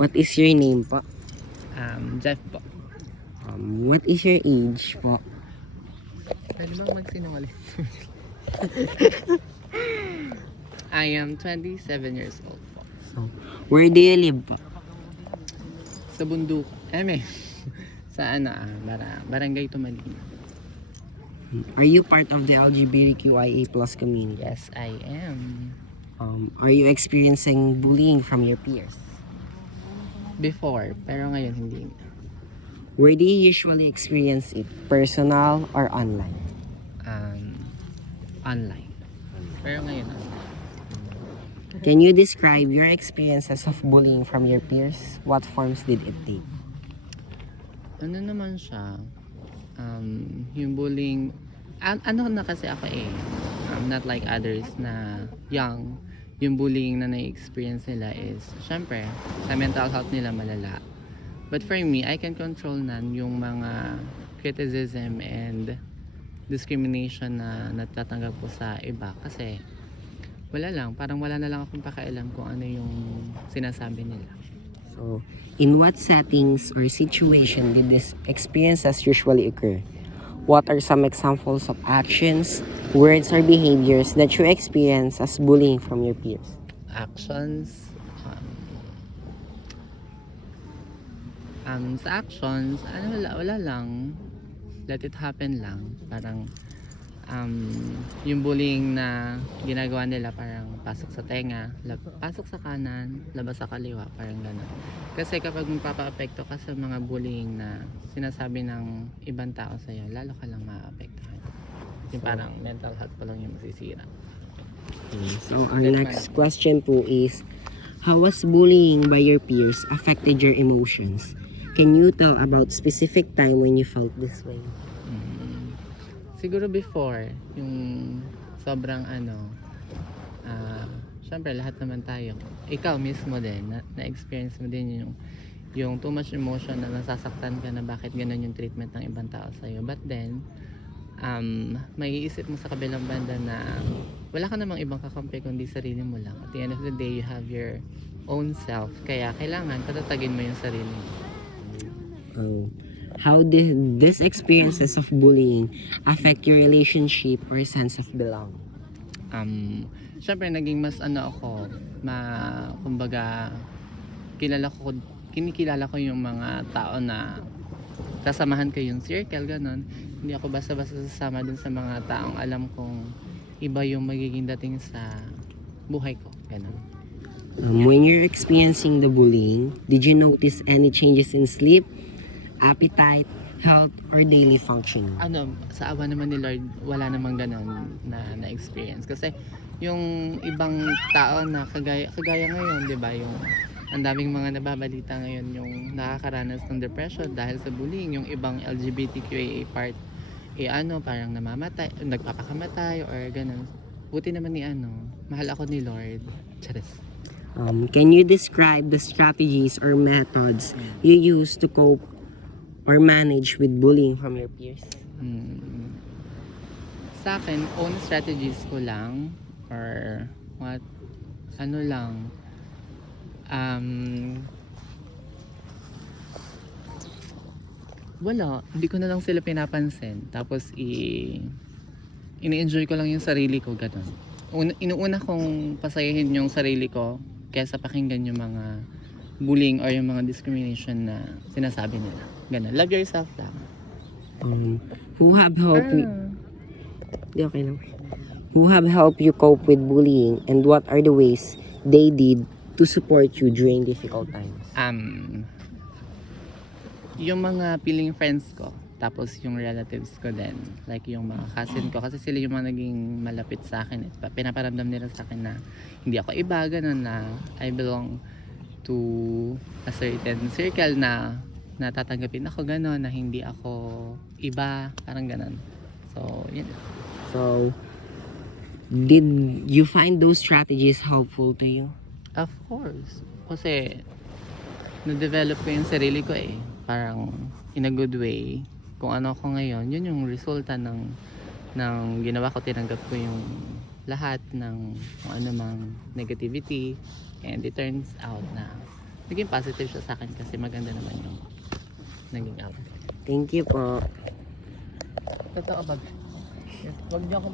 What is your name po? Jeff po. What is your age po? Pwede bang magsinungaling? I am 27 years old po. So, where do you live po? Sa bundok. Sa Barangay Tumalin. Are you part of the LGBTQIA+ community? Yes, I am. Are you experiencing bullying from your peers? Before, pero ngayon hindi na. Where do you usually experience it? Personal or online? Online. Pero ngayon Can you describe your experiences of bullying from your peers? What forms did it take? ano naman siya, yung bullying, ano na kasi ako not like others na young, yung bullying na na-experience nila is, syempre, sa mental health nila malala. But for me, I can control yung mga criticism and discrimination na natatanggap ko sa iba kasi parang wala na lang akong pakialam kung ano yung sinasabi nila. So, in what settings or situation did these experiences usually occur? What are some examples of actions, words, or behaviors that you experience as bullying from your peers? Actions, sa actions, wala lang, let it happen lang. Parang yung bullying na ginagawa nila, parang pasok sa tenga, pasok sa kanan, labas sa kaliwa, parang gano'n. Kasi kapag magpapa-apekto ka sa mga bullying na sinasabi ng ibang tao sa'yo, lalo ka lang ma-apektuhan. Yung parang mental health pa lang yung masisira. So, our next question po is, how was bullying by your peers affected your emotions? Can you tell about specific time when you felt this way? Siguro before, yung sobrang syempre lahat naman tayo, ikaw mismo din, na-experience mo din yung too much emotion na nasasaktan ka na bakit ganun yung treatment ng ibang tao sa'yo. But then, maiisip mo sa kabilang banda na wala ka namang ibang kakampi kundi sarili mo lang. At the end of the day, you have your own self. Kaya kailangan patatagin mo yung sarili mo. How did these experiences of bullying affect your relationship or sense of belonging? Syempre naging mas kumbaga kinikilala ko yung mga tao na kasamahan ko yung circle, ganon. Hindi ako basta-basta sasama dun sa mga taong alam kong iba yung magiging dating sa buhay ko, ganon. When you're experiencing the bullying, did you notice any changes in sleep, appetite, health, or daily functioning? Sa awa naman ni Lord, wala namang ganon na-experience. Kasi yung ibang tao na kagaya ngayon, di ba, yung ang daming mga nababalita ngayon yung nakakaranas ng depression dahil sa bullying, yung ibang LGBTQIA part, parang nagpapakamatay or ganon. Buti naman mahal ako ni Lord. Charis. Can you describe the strategies or methods you use to cope or manage with bullying from your peers? Sa akin, own strategies ko lang or wala, hindi ko na lang sila pinapansin, tapos ini-enjoy ko lang yung sarili ko, gano'n. Inuuna kong pasayahin yung sarili ko kaysa pakinggan yung mga bullying or yung mga discrimination na sinasabi nila, gano'n. Love yourself lang. Who have helped you? Okay lang. Who have helped you cope with bullying, and what are the ways they did to support you during difficult times? Yung mga piling friends ko, tapos yung relatives ko din, like yung mga cousin ko, kasi sila yung mga naging malapit sa akin. Pinaparamdam nila sa akin na hindi ako iba, ganun, na I belong to a certain circle na natatanggapin ako, ganun, na hindi ako iba, parang ganun. So, yun. So, did you find those strategies helpful to you? Of course. Kasi, na-develop ko yung sarili ko parang in a good way. Kung ano ako ngayon, yun yung resulta ng ginawa ko. Tinanggap ko yung lahat ng kung ano mang negativity, and it turns out na naging positive siya sa akin kasi maganda naman yung naging outcome. Thank you po. Totoo ba? Yes, wag niyo ako